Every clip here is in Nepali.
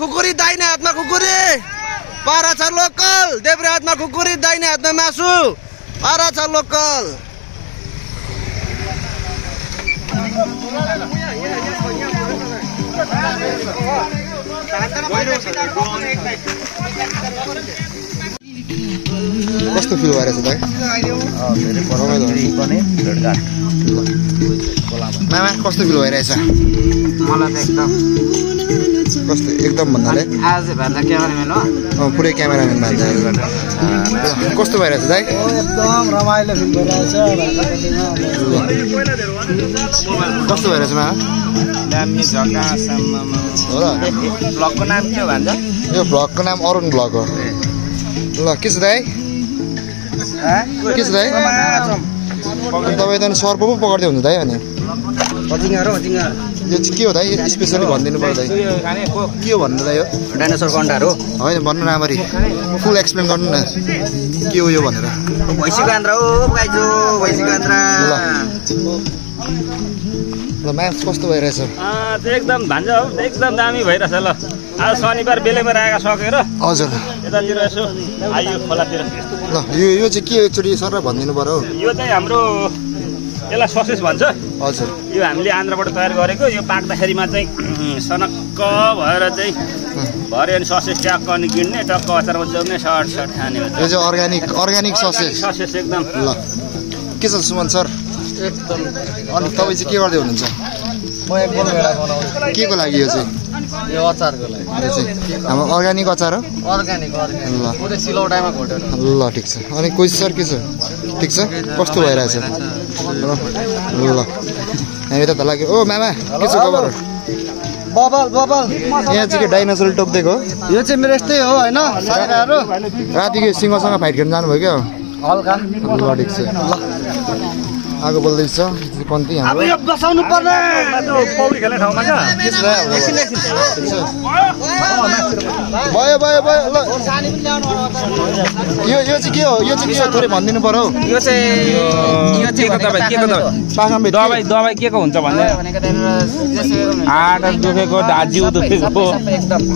खुकुरी दाहिने हातमा खुकुरी पारा छ लोकल देब्रे हातमा खुकुरी दाहिने हातमा मासु पारा छ लोकल कस्तो फिल भइरहेछ दाइ मामा कस्तो फिल भइरहेछ मलाई त एकदम कस्तो एकदम भन्नाले आज भन्दा क्यामेराम्यान हो पुरै क्यामेराम्यान भन्दा कस्तो भइरहेछ दाइ एकदम रमाइलो फिल भइरहेछ कस्तो भइरहेछ मामा दामी झकासम्म हो र ब्लगको नाम के भन्छ यो भ्लगको नाम अरुण भ्लग हो ल के छ दाइ के छ दाइ तपाईँ त सर्प पो पक्रिदियो हुन्छ दाइ अनि यो चाहिँ के हो दाइ स्पेसली भनिदिनु पर्यो दाइ के हो भन्नु दाइ यो डाइनोसरको अन्डाहरू होइन भन्नु न राम्ररी फुल एक्सप्लेन गर्नु न के हो यो भनेर भैँसीको आन्द्रा हो गाइजो भैँसीको आन्द्रा ल म्याच कस्तो भइरहेछ एकदम भान्ज हो एकदम दामी भइरहेछ ल आज शनिबार बेलैमा आएका सकेर हजुर यतातिर यसो आइयो खोलातिर ल यो चाहिँ के एकचोटि सर भनिदिनु पर्यो यो चाहिँ हाम्रो यसलाई ससेस भन्छ हजुर यो हामीले आन्द्राबाट तयार गरेको यो पाक्दाखेरिमा चाहिँ सनक्क भएर चाहिँ भरे अनि ससेस ट्याक्क अनि गिड्ने टक्क अचारमा जोग्ने सर्ट खाने यो चाहिँ अर्ग्यानिक ससेज ससेस एकदम ल के छ सुमन सर एकदम अनि तपाईँ चाहिँ के गर्दै हुनुहुन्छ म एक बोल भेडा बनाउँछु के को लागि यो चाहिँ यो अचारको लागि यो चाहिँ हाम्रो अर्ग्यानिक अचार हो अर्ग्यानिक ल पुरै सिलौटामा घोटेर ल ठिक छ अनि कोही सर के छ ठिक छ कस्तो भइरहेछ ल हामी त लाग्यो ओ मामा के छ खबर बबल यहाँ चाहिँ के डाइनोसर टोक्दिएको यो चाहिँ मेरो यस्तै हो होइन साइराहरू रातिको सिंहसँग फाइट खेल्न जानुभयो क्या हल्का ल ठिक छ आगो बोल्दैछ कन्ती हाम्रो बसाउनु पर्ने पौडी खेल्ने ठाउँमा क्या के छ भयो ल यो चाहिँ के हो यो चाहिँ के हो थोरै भनिदिनु पर्यो यो चाहिँ के को दबाई दबाई के को हुन्छ भने हात दुखेको जिउ दुखेको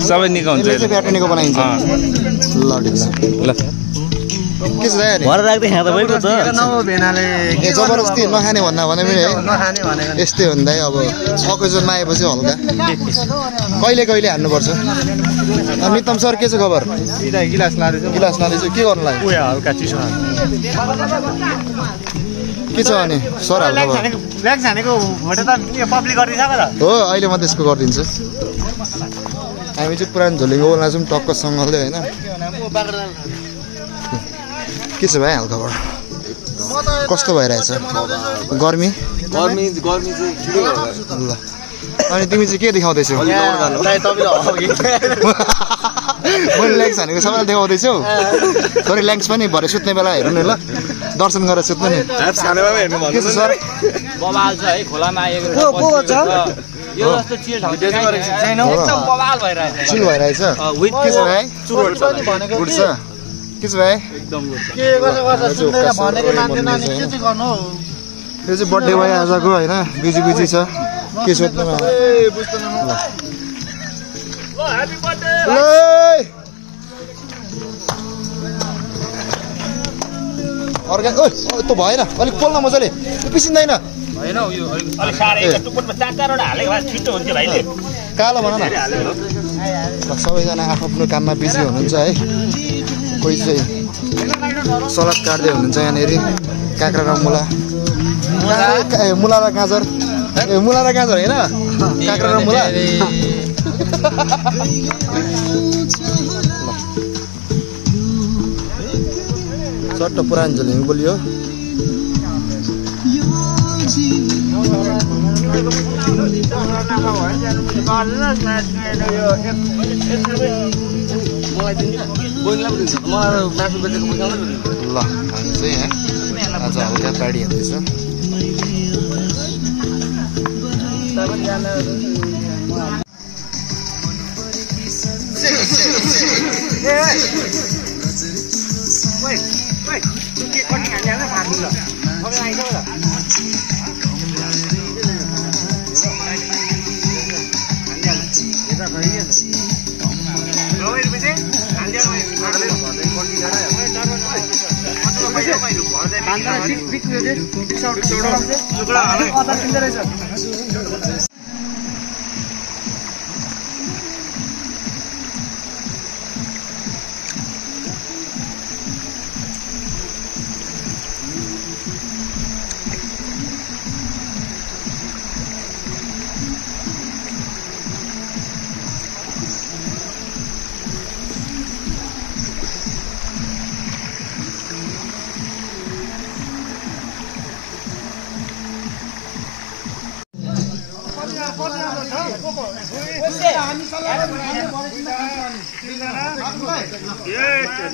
सबै निको हुन्छ यसले चाहिँ भ्याटेनिको बनाइन्छ ल ठिक छ ल के छ दाइ भर राख्दै खाँदा भइगयो त भेनाले ए जबरजस्ती नखाने भन्दा भने पनि है नखाने भनेको यस्तै हो नि दाइ अब अकेजनमा आएपछि हल्का कहिले हान्नुपर्छ नितम सर के छ खबर गिलास लाँदैछु के गर्नु लागि हल्का चिसो के छ अनि सर हाल खबर ब्ल्याक छानेको फोटो त पब्लिक गरिदिन्छ त हो अहिले म त्यसको गरिदिन्छु हामी चाहिँ पुरानो झोलिङको बोल्न छौँ टक्कसँगले होइन के छ भाइ हाल खबर कस्तो भइरहेछ गर्मी ल अनि तिमी चाहिँ के देखाउँदैछौ मैले ल्याङ्स हानेको सबैलाई देखाउँदैछौ थोरै ल्याङ्स पनि भरे सुत्ने बेला हेर्नु नि ल दर्शन गरेर सुत्नु नि के छ सर बबाल छ है खोलामा आएको यो जस्तो चिल ठाउँ छैन एकदम बबाल भइरहेछ चिल भइरहेछ के छ भाइ गुड छ के छ भाइ के गर्छ सुन्दैन भनेको मान्दैन अनि के चाहिँ गर्नु हौ यो चाहिँ बर्थडे भयो आजको होइन बिजी छ के सोध्नुमा त भएन अलिक पोल्न मजाले पिसिँदैन होइन यो अलिक साह्रै टुप्पोमा चारवटा हालेको भए छिटो हुन्छ भाइले कालो भन न सबैजना आफ्नो काममा बिजी हुनुहुन्छ है कोही चाहिँ सलाद काट्दै हुनुहुन्छ यहाँनिर काँक्रा र मुला र गाजर मुला र गाजर होइन काँक्रा र मुला चट्ट पुरानो झोलिङ बोलियो ल हामी चाहिँ यहाँ आज हल्का गाडी हेर्दैछ ए